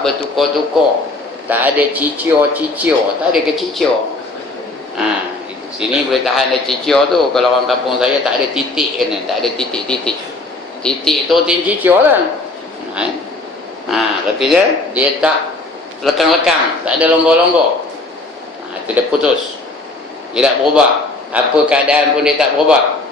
tak bertukar-tukar, tak ada cicir-cicir, tak ada kecicir. Sini boleh tahan ada cicir tu. Kalau orang kampung saya tak ada titik kan, tak ada titik-titik. Titik tu cicir lah. Artinya dia tak lekang-lekang, tak ada longgor-longgor. Itu dia putus. Dia tak berubah. Apa keadaan pun dia tak berubah.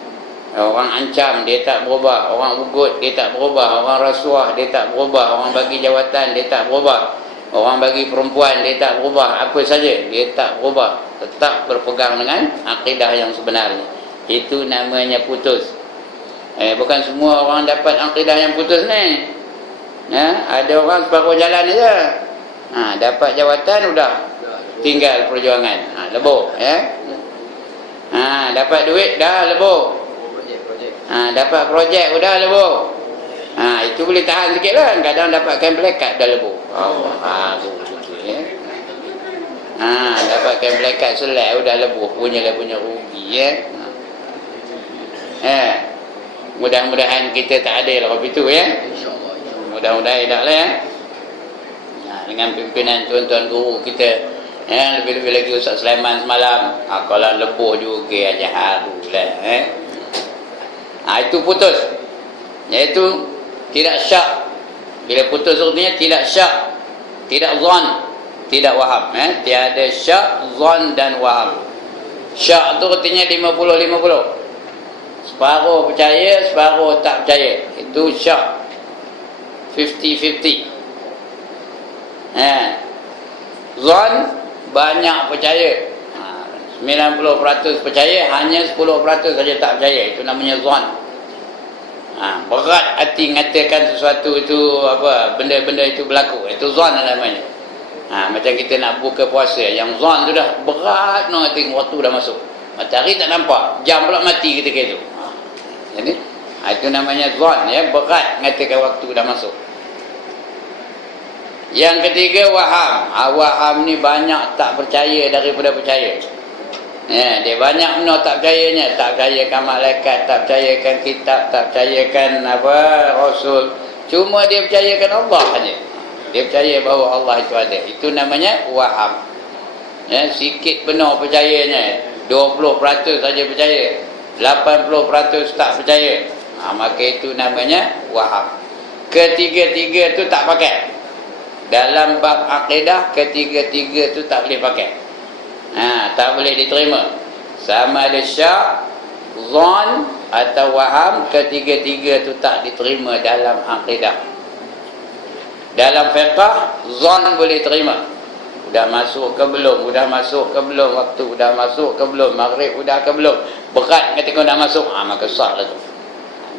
Orang ancam dia tak berubah, orang ugut dia tak berubah, orang rasuah dia tak berubah, orang bagi jawatan dia tak berubah, orang bagi perempuan dia tak berubah, apa saja dia tak berubah, tetap berpegang dengan akidah yang sebenarnya. Itu namanya putus. Bukan semua orang dapat akidah yang putus ni. Ada orang separuh jalan saja. Dapat jawatan udah tinggal perjuangan. Lebur dapat duit dah lebur. Dapat projek udah lebur. Itu boleh tahan sikit lah. Kadang dapatkan pelekat dah lebur. Dapatkan pelekat selai udah lebur. Punya rugi Mudah-mudahan kita tak ada lah kopi tu Mudah-mudahan tak lah dengan pimpinan tuan-tuan guru kita lebih-lebih lagi Ustaz Sulaiman semalam. Kalau lebur juga aja haru lah itu putus, iaitu tidak syak. Bila putus artinya tidak syak, tidak zon, tidak waham. Tiada syak, zon dan waham. Syak tu artinya 50-50, separuh percaya, separuh tak percaya. Itu syak, 50-50. Zon banyak percaya, 90% percaya, hanya 10% saja tak percaya. Itu namanya zon. Berat hati mengatakan sesuatu itu benda-benda itu berlaku. Itu zon namanya. Macam kita nak buka puasa, yang zon tu dah berat nak hati, waktu dah masuk. Matahari tak nampak, jam pula mati ketika itu. Jadi itu namanya zon berat mengatakan waktu dah masuk. Yang ketiga waham. Waham ni banyak tak percaya daripada percaya. Dia banyak benda tak percayanya. Tak percayakan malaikat, tak percayakan kitab, tak percayakan rasul. Cuma dia percayakan Allah saja. Dia percaya bahawa Allah itu ada. Itu namanya waham. Sikit benar percayanya, 20% saja percaya, 80% tak percaya. Maka itu namanya waham. Ketiga-tiga tu tak pakai. Dalam bab akidah, ketiga-tiga tu tak boleh pakai. Tak boleh diterima. Sama ada syak, zon atau waham, ketiga-tiga tu tak diterima dalam akidah. Dalam fiqh, zon boleh terima. Udah masuk ke belum? Udah masuk ke belum? Waktu udah masuk ke belum? Maghrib udah ke belum? Berat ketika dah masuk, maka sah lah tu.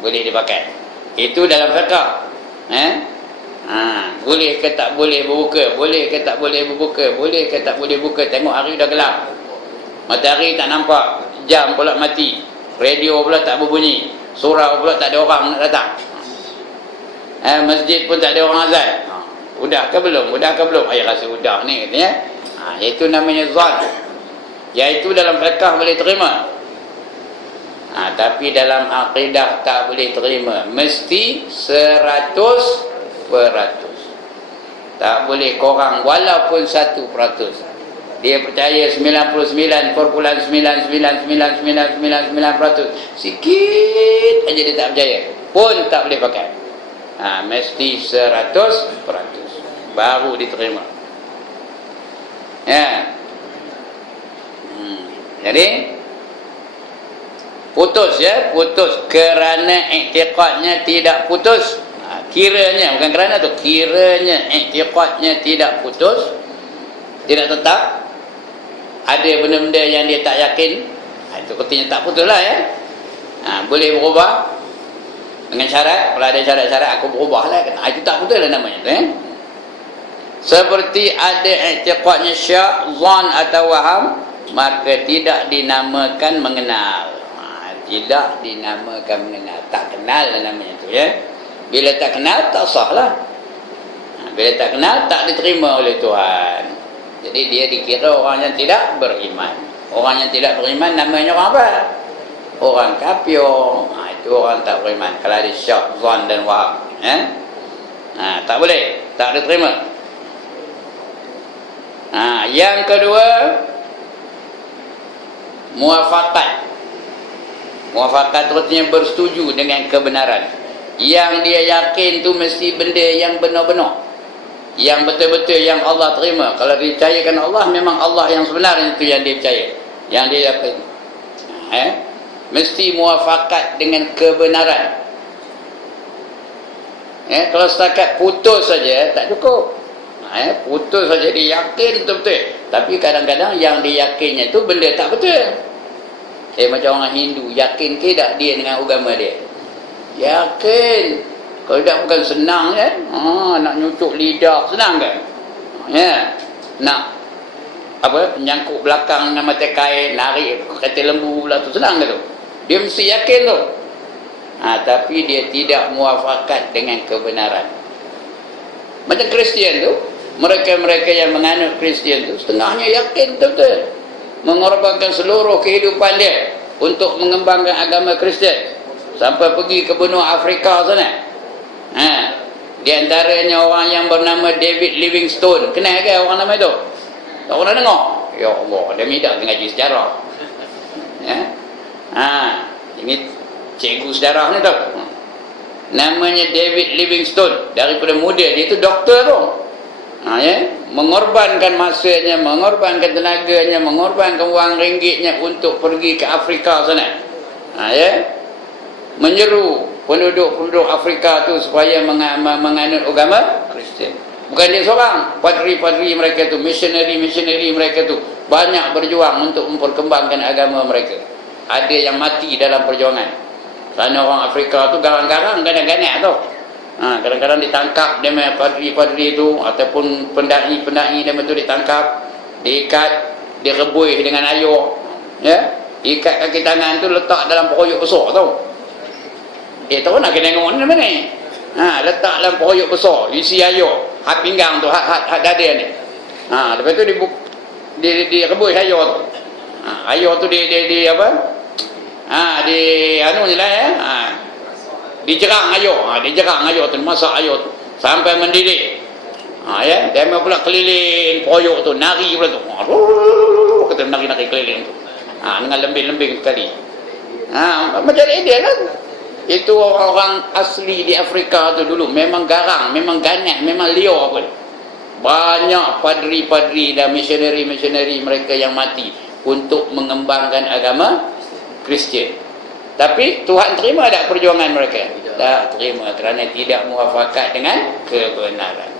Boleh dipakai. Itu dalam fiqh. Boleh ke tak boleh berbuka? Boleh ke tak boleh berbuka? Boleh ke tak boleh buka? Tengok hari dah gelap, matahari tak nampak, jam pula mati, radio pula tak berbunyi, surau pula tak ada orang nak datang, masjid pun tak ada orang azan. Udah ke belum? Udah ke belum? Ayah rasa udah ni katanya. Itu namanya zon. Iaitu dalam fiqh boleh terima. Tapi dalam akidah tak boleh terima. Mesti 100%. Tak boleh korang walaupun 1%. Dia percaya 99.9999999%. Sikit aja dia tak percaya, pun tak boleh pakai. Mesti 100% baru diterima. Jadi putus putus kerana i'tiqadnya tidak putus. Kiranya, bukan kerana tu, kiranya i'tiqadnya tidak putus, tidak tetap, ada benda-benda yang dia tak yakin, itu artinya tak putus lah boleh berubah dengan syarat. Kalau ada syarat-syarat, aku berubah lah, itu tak putus lah namanya tu. Seperti ada i'tiqadnya syak, zon atau waham, maka tidak dinamakan mengenal. Tidak dinamakan mengenal, tak kenal lah namanya tu Bila tak kenal, tak sah lah. Bila tak kenal, tak diterima oleh Tuhan. Jadi dia dikira orang yang tidak beriman. Orang yang tidak beriman namanya orang apa? Orang kafir. Itu orang tak beriman. Kalau ada syak, zon dan waham, tak boleh, tak diterima. Yang kedua, muafakat. Muafakat artinya bersetuju dengan kebenaran. Yang dia yakin tu mesti benda yang benar-benar, yang betul-betul yang Allah terima. Kalau dia percayakan Allah, memang Allah yang sebenar itu yang dia percaya, yang dia yakin. Mesti muafakat dengan kebenaran. Kalau setakat putus saja tak cukup. Putus saja dia yakin betul-betul, tapi kadang-kadang yang dia yakinnya tu benda tak betul. Macam orang Hindu, yakin ke tak dia dengan agama dia? Yakin. Kalau tak bukan senang kan? Nak nyucuk lidah senang kan? Nak nyangkut belakang dengan mata kain, narik kata lembu pula tu senang ke tu? Dia mesti yakin tu. Tapi dia tidak muafakat dengan kebenaran. Macam Kristian tu, mereka-mereka yang menganut Kristian tu setengahnya yakin betul-betul, mengorbankan seluruh kehidupan dia untuk mengembangkan agama Kristian, sampai pergi ke benua Afrika sana. Di antaranya orang yang bernama David Livingstone. Kenal ke orang nama itu? Tak pernah dengar? Ya Allah, dia tidak ngaji sejarah. Ini cikgu sejarah ni tau. Namanya David Livingstone. Daripada muda dia tu doktor tu. Mengorbankan masanya, mengorbankan tenaganya, mengorbankan wang ringgitnya untuk pergi ke Afrika sana. Menyeru penduduk-penduduk Afrika tu supaya menganut agama Kristian. Bukan dia seorang, padri-padri mereka tu, missionary mereka tu banyak berjuang untuk memperkembangkan agama mereka. Ada yang mati dalam perjuangan. Kerana orang Afrika tu garang-garang, ganas-ganas tu. Kadang-kadang ditangkap dia punya padri-padri tu, ataupun pendai-pendai dia tu ditangkap, diikat, direbui dengan ayur, ikat kaki tangan tu letak dalam pokok besar tau. Tahu nak kena tengok ni mana ni? Letak dalam pokok besar, isi ayur, hat pinggang tu, hat dada ni. Lepas tu direbui ayur tu. Ayur tu di apa? Anu je lah dijerang ayur tu, masak ayur tu sampai mendidih. Dia pula keliling poyok tu, nari pula tu. Kata nari keliling tu. Dengan lembing-lembing sekali. Macam dia lah. Itu orang-orang asli di Afrika tu dulu memang garang, memang ganas, memang liar pun. Banyak padri-padri dan missionary mereka yang mati untuk mengembangkan agama Kristian. Tapi Tuhan terima tak perjuangan mereka? Tak terima, kerana tidak muafakat dengan kebenaran.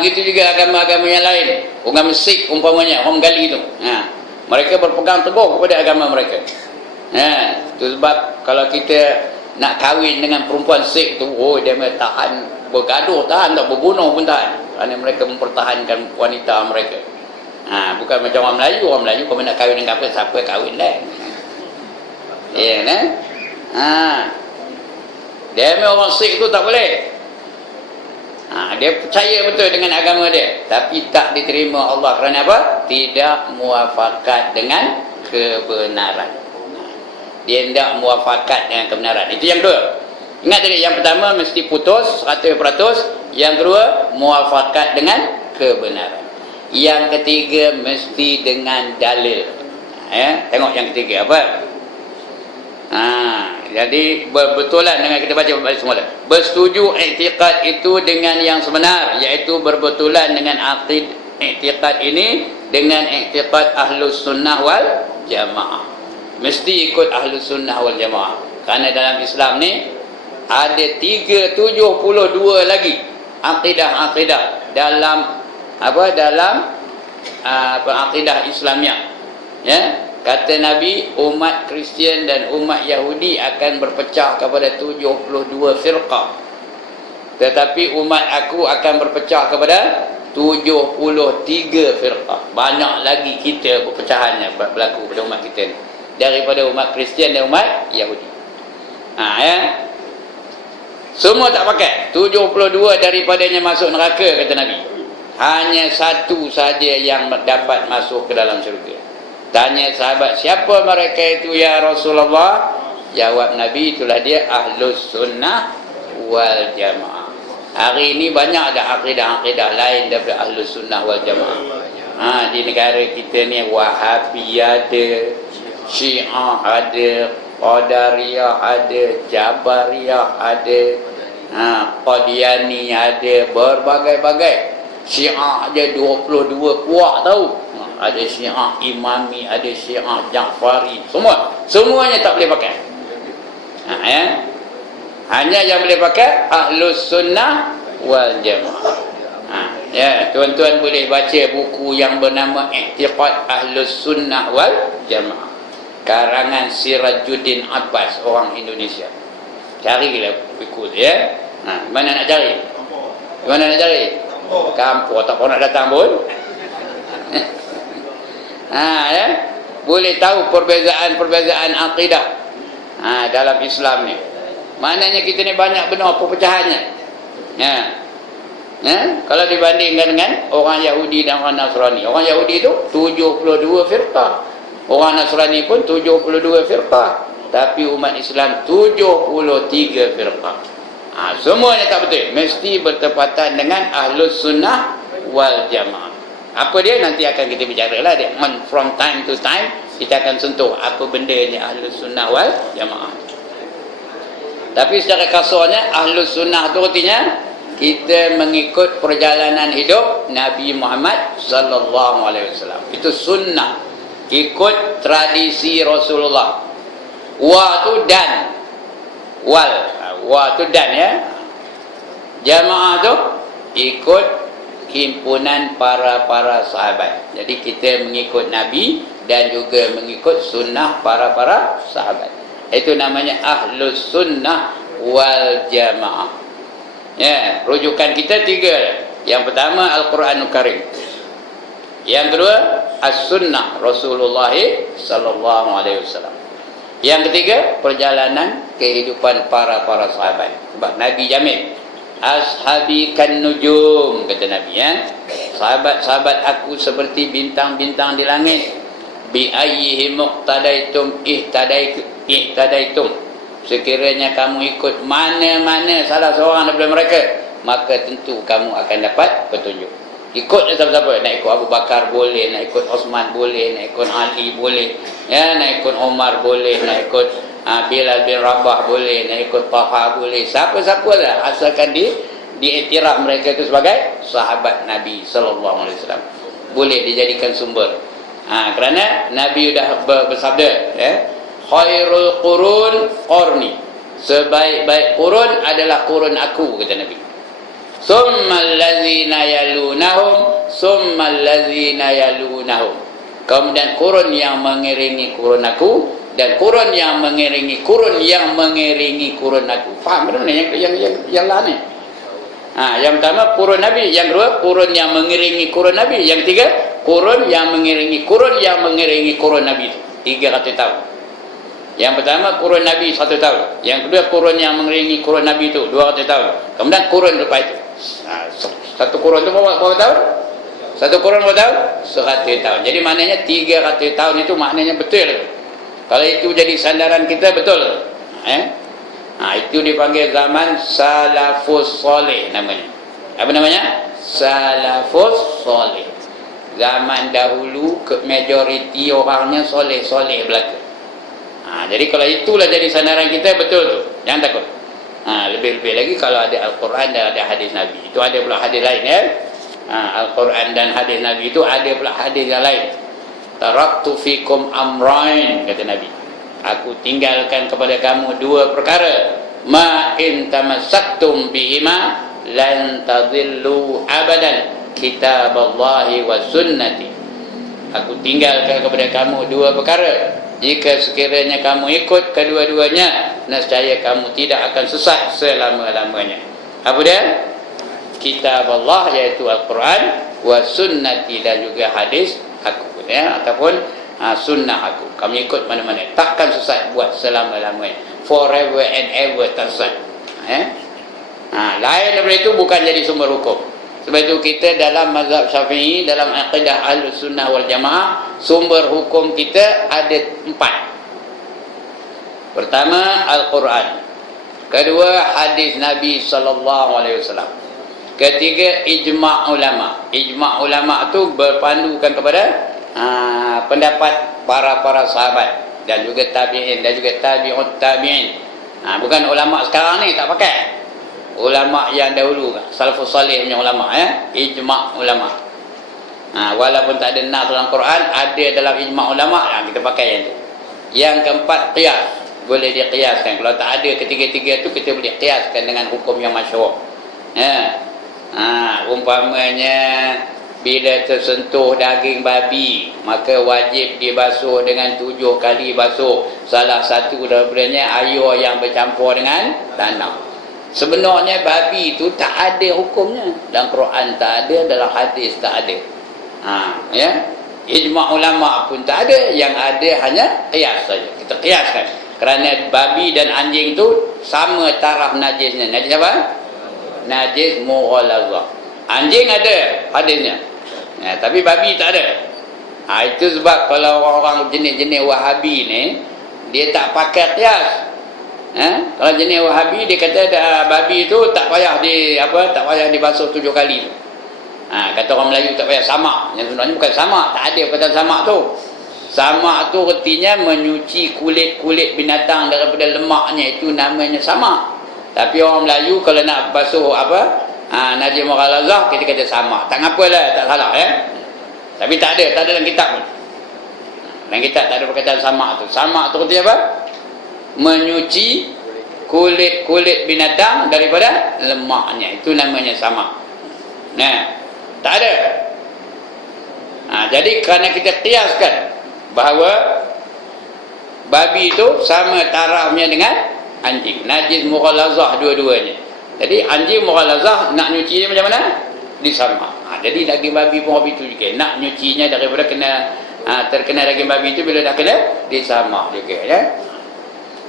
Begitu juga agama-agama yang lain. Agama Sikh umpamanya, orang Gali tu. Mereka berpegang teguh kepada agama mereka. Itu sebab kalau kita nak kahwin dengan perempuan Sikh tu, dia tahan bergaduh, tahan tak, berbunuh pun tahan. Kerana mereka mempertahankan wanita mereka. Bukan macam orang Melayu kalau nak kahwin dengan apa, siapa kahwin lah. Dia orang Sikh tu tak boleh. Dia percaya betul dengan agama dia, tapi tak diterima Allah. Kerana apa? Tidak muafakat dengan kebenaran. Dia tidak muafakat dengan kebenaran. Itu yang kedua. Ingat tadi, yang pertama mesti putus 100%. Yang kedua, muafakat dengan kebenaran. Yang ketiga mesti dengan dalil. Tengok yang ketiga apa? Jadi berbetulan dengan kita baca balik semula. Bersetuju i'tiqad itu dengan yang sebenar, iaitu berbetulan dengan i'tiqad ini dengan i'tiqad Ahlus Sunnah wal Jamaah. Mesti ikut Ahlus Sunnah wal Jamaah. Kerana dalam Islam ni ada 72 lagi akidah dalam akidah Islamiah. Kata Nabi, umat Kristian dan umat Yahudi akan berpecah kepada 72 firqah. Tetapi umat aku akan berpecah kepada 73 firqah. Banyak lagi kita perpecahannya berlaku pada umat kita ni, daripada umat Kristian dan umat Yahudi. Semua tak pakai. 72 daripadanya masuk neraka, kata Nabi. Hanya satu saja yang dapat masuk ke dalam syurga. Tanya sahabat, siapa mereka itu ya Rasulullah? Jawab Nabi, itulah dia Ahlus Sunnah wal Jamaah. Hari ini banyak ada akidah-akidah lain daripada Ahlus Sunnah wal Jamaah. Di negara kita ni Wahabi ada, Syiah ada, Qadariyah ada, Jabariyah ada, Qadiani ada, berbagai-bagai. Syiah aja 22 puak tahu. Ada Syiah Imami, ada Syiah Ja'fari, semuanya tak boleh pakai. Hanya yang boleh pakai Ahlus Sunnah wal Jamaah. Ya, tuan-tuan boleh baca buku yang bernama I'tiqad Ahlus Sunnah wal Jamaah, karangan Sirajuddin Abbas, orang Indonesia. Carilah buku tu ya. Mana nak cari? Mana nak cari? Kampung tak pernah datang pun. Ya. Boleh tahu perbezaan akidah dalam Islam ni. Maknanya kita ni banyak benar perpecahannya. Kalau dibandingkan dengan orang Yahudi dan orang Nasrani. Orang Yahudi tu 72 firqah. Orang Nasrani pun 72 firqah. Tapi umat Islam 73 firqah. Semuanya tak betul. Mesti bertepatan dengan Ahlus Sunnah wal Jamaah. Apa dia? Nanti akan kita bicaralah dia. From time to time kita akan sentuh apa benda ni Ahlus Sunnah wal Jamaah. Tapi secara kasarnya Ahlus Sunnah tu artinya kita mengikut perjalanan hidup Nabi Muhammad sallallahu alaihi wasallam. Itu sunnah. Ikut tradisi Rasulullah. Wa tu dan wal. Wa tu dan ya. Jamaah tu ikut himpunan para sahabat. Jadi kita mengikut Nabi dan juga mengikut sunnah para sahabat. Itu namanya Ahlus Sunnah wal Jamaah. Ya, rujukan kita 3. Yang pertama Al-Quranul Karim. Yang kedua As-Sunnah Rasulullah sallallahu alaihi wasallam. Yang ketiga perjalanan kehidupan para sahabat. Sebab Nabi jamin, ashabi kan nujum, kata Nabi ya. Sahabat-sahabat aku seperti bintang-bintang di langit. Bi ayyihi muqtadaitum ihtadaitum. Sekiranya kamu ikut mana-mana salah seorang daripada mereka, maka tentu kamu akan dapat petunjuk. Ikut siapa-siapa. Nak ikut Abu Bakar boleh, nak ikut Osman boleh, nak ikut Ali boleh, ya, nak ikut Omar boleh, nak ikut Bilal bin Rabah boleh, nak ikut Taha boleh, siapa-siapa lah, asalkan diiktiraf mereka itu sebagai sahabat Nabi sallallahu alaihi wasallam, boleh dijadikan sumber. Kerana Nabi sudah bersabda ya, khairul qurun qarni, sebaik-baik kurun adalah kurun aku, kata Nabi. Summal ladzina yalunahum, kemudian kurun yang mengiringi kurun aku, dan kurun yang mengiringi kurun yang mengiringi kurun aku. Faham benar yang lain? Yang pertama kurun Nabi, yang kedua kurun yang mengiringi kurun Nabi, yang ketiga kurun yang mengiringi kurun yang mengiringi kurun Nabi itu 300 tahun. Yang pertama kurun Nabi 1 tahun, yang kedua kurun yang mengiringi kurun Nabi itu 200 tahun, kemudian kurun lepas itu. Satu kurun itu berapa tahun? Satu kurun berapa tahun? 100 tahun. Jadi maknanya 300 tahun itu maknanya betul. Kalau itu jadi sandaran kita, betul. Itu dipanggil zaman Salafus Soleh namanya. Apa namanya? Salafus Soleh. Zaman dahulu majoriti orangnya soleh-soleh belaka. Jadi kalau itulah jadi sandaran kita, betul tu. Jangan takut. Lebih-lebih lagi kalau ada Al-Quran dan ada hadis Nabi. Itu ada pula hadis lain ya. Al-Quran dan hadis Nabi itu ada pula hadis yang lain. Taraktu fikum amrain, kata Nabi. Aku tinggalkan kepada kamu 2 perkara. Ma in tamassaktum bihima lan tadillu abadan, kitaballahi wa sunnati. Aku tinggalkan kepada kamu 2 perkara. Jika sekiranya kamu ikut kedua-duanya, nescaya kamu tidak akan sesat selama-lamanya. Apa dia? Kitab Allah, iaitu Al-Quran, wa sunnati, dan juga hadis aku ya, ataupun sunnah aku. Kamu ikut mana-mana, takkan sesat buat selama-lamanya, forever and ever tak sesat. Lain daripada itu bukan jadi sumber hukum. Sebab itu kita dalam mazhab Syafi'i, dalam akidah Ahlus Sunnah wal Jamaah, sumber hukum kita ada 4. Pertama Al-Quran, kedua hadis Nabi sallallahu alaihi wasallam, Ketiga, ijma' ulama. Ijma' ulama tu berpandukan kepada pendapat para sahabat dan juga tabi'in dan juga tabi'ut tabi'in. Bukan ulama sekarang ni tak pakai. Ulama yang dahulu, salafus salih punya ulama, ijma' ulama. Walaupun tak ada nas dalam Quran, ada dalam ijma' ulama, kita pakai yang tu. Yang keempat, qiyas. Boleh diqiyaskan. Kalau tak ada ketiga-tiga tu, kita boleh qiyaskan dengan hukum yang masyhur. Umpamanya bila tersentuh daging babi, maka wajib dibasuh dengan 7 kali basuh. Salah satu daripadanya air yang bercampur dengan tanah. Sebenarnya babi itu tak ada hukumnya. Dalam Quran tak ada, dalam hadis tak ada. Ijma' ulama pun tak ada. Yang ada hanya qiyas saja. Kita qiyaskan. Kerana babi dan anjing tu sama taraf najisnya. Najis apa? Najis mughalazah. Anjing ada hadisnya. Tapi babi tak ada. Itu sebab kalau orang-orang jenis-jenis Wahabi ni, dia tak pakai qiyas. Kalau jenis Wahabi, dia kata babi tu tak payah dibasuh 7 kali. Kata orang Melayu tak payah samak. Yang sebenarnya bukan samak, tak ada perkataan samak tu. Samak tu artinya menyuci kulit-kulit binatang daripada lemaknya, itu namanya samak. Tapi orang Melayu kalau nak basuh najis mughalazah, kita kata samak. Tak apalah, tak salah Tapi tak ada dalam kitab pun. Dalam kitab tak ada perkataan samak tu. Samak tu artinya apa? Menyuci kulit-kulit binatang daripada lemaknya, itu namanya samak. Tak ada. Jadi kerana kita qiyaskan bahawa babi itu sama tarafnya dengan anjing, najis mughalazah dua-duanya. Jadi anjing mughalazah nak nyucinya macam mana? Disamak. Jadi daging babi pun begitu juga. Nak nyucinya daripada terkena daging babi itu bila dah kena disamak juga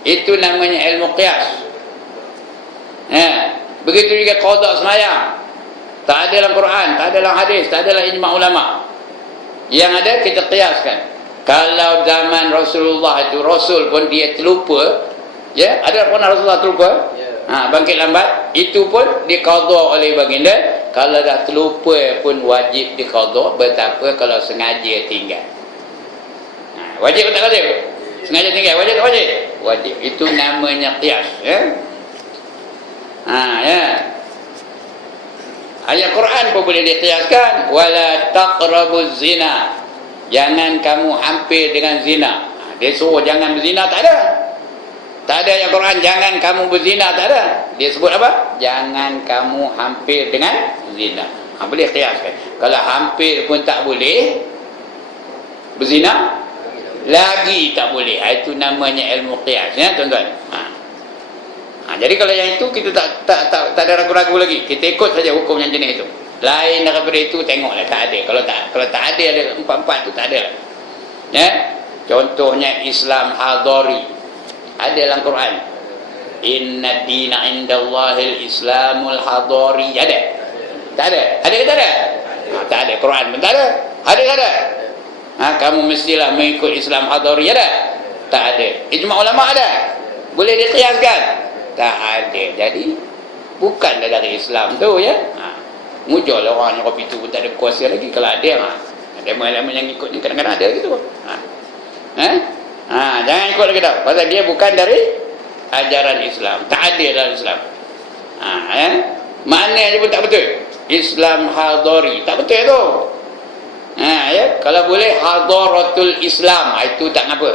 Itu namanya ilmu qiyas. Begitu juga qada sembahyang. Tak ada dalam Quran, tak ada dalam hadis, tak ada dalam ijma' ulama. Yang ada kita qiyaskan. Kalau zaman Rasulullah itu, Rasul pun dia terlupa, ada pernah Rasulullah terlupa? Bangkit lambat, itu pun diqada oleh baginda. Kalau dah terlupa pun wajib diqada, betapa kalau sengaja tinggal. Wajib atau tak wajib? Sengaja tinggal, wajib tak wajib? Wajib. Itu namanya qiyas. Ayat Quran pun boleh diqiyaskan. Wala taqrabuz zina. Jangan kamu hampir dengan zina. Dia suruh jangan berzina, tak ada. Tak ada ayat Quran jangan kamu berzina, tak ada. Dia sebut apa? Jangan kamu hampir dengan zina. Boleh qiyaskan. Kalau hampir pun tak boleh, berzina lagi tak boleh. Itu namanya ilmu qiyas, tuan-tuan. Jadi kalau yang itu kita tak ada ragu-ragu lagi. Kita ikut saja hukum yang jenis itu. Lain daripada itu tengoklah, tak ada. Kalau tak ada empat-empat tu tak ada. Contohnya Islam hadari. Ada dalam Quran. Inna dina indallahil islamul hadari. Ada? Tak ada? Ada ke tak ada? Tak ada. Quran pun tak ada. Ada ke tak ada? Kamu mestilah mengikut Islam hadari. Ada? Tak ada. Ijma' ulama ada? Boleh diqiyaskan? Tak ada. Jadi bukanlah dari Islam tu mujurlah orang yang kopi tu pun tak ada kuasa lagi. Kalau ada lama-lama yang ikut ni kadang-kadang ada gitu. Jangan ikut lagi tau. Pasal dia bukan dari ajaran Islam. Tak ada dalam Islam. Maknanya pun tak betul. Islam hadari. Tak betul tu. Kalau boleh hadaratul Islam, itu tak apa.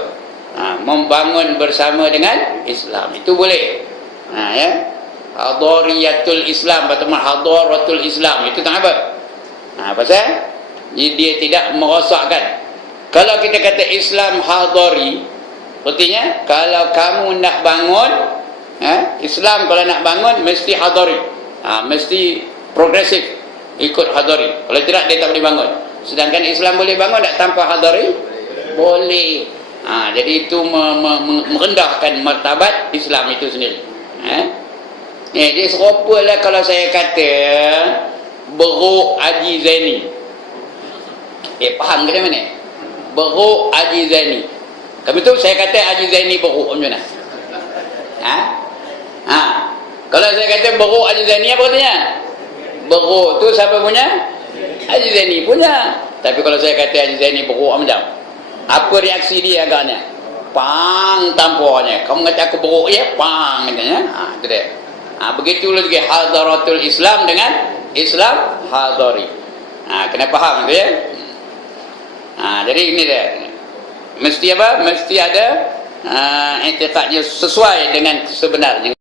Membangun bersama dengan Islam. Itu boleh. Hadariyatul Islam, bertemu hadaratul Islam, itu tak apa. Pasal dia tidak merosakkan. Kalau kita kata Islam hadari, artinya kalau kamu nak bangun Islam, kalau nak bangun mesti hadari, mesti progresif, ikut hadari. Kalau tidak dia tak boleh bangun. Sedangkan Islam boleh bangun tak tanpa hadari? Boleh. Jadi itu merendahkan martabat Islam itu sendiri. Dia serupalah kalau saya kata Beruk Haji Zaini. Faham ke mana? Beruk Haji Zaini. Kalau tu saya kata Haji Zaini beruk macam mana? Kalau saya kata beruk Haji Zaini, apa artinya? beruk tu siapa punya? Haji Zaini punya. Tapi kalau saya kata Haji Zaini beruk macam, apa reaksi dia agaknya? Pang tampaknya. Kamu kata aku beruk ya? Pang katanya. Itu dia. Begitu lagi hadaratul Islam dengan Islam hadari. Kena faham tu ya. Jadi ini dia. Mesti apa? Mesti ada i'tiqadnya sesuai dengan sebenarnya.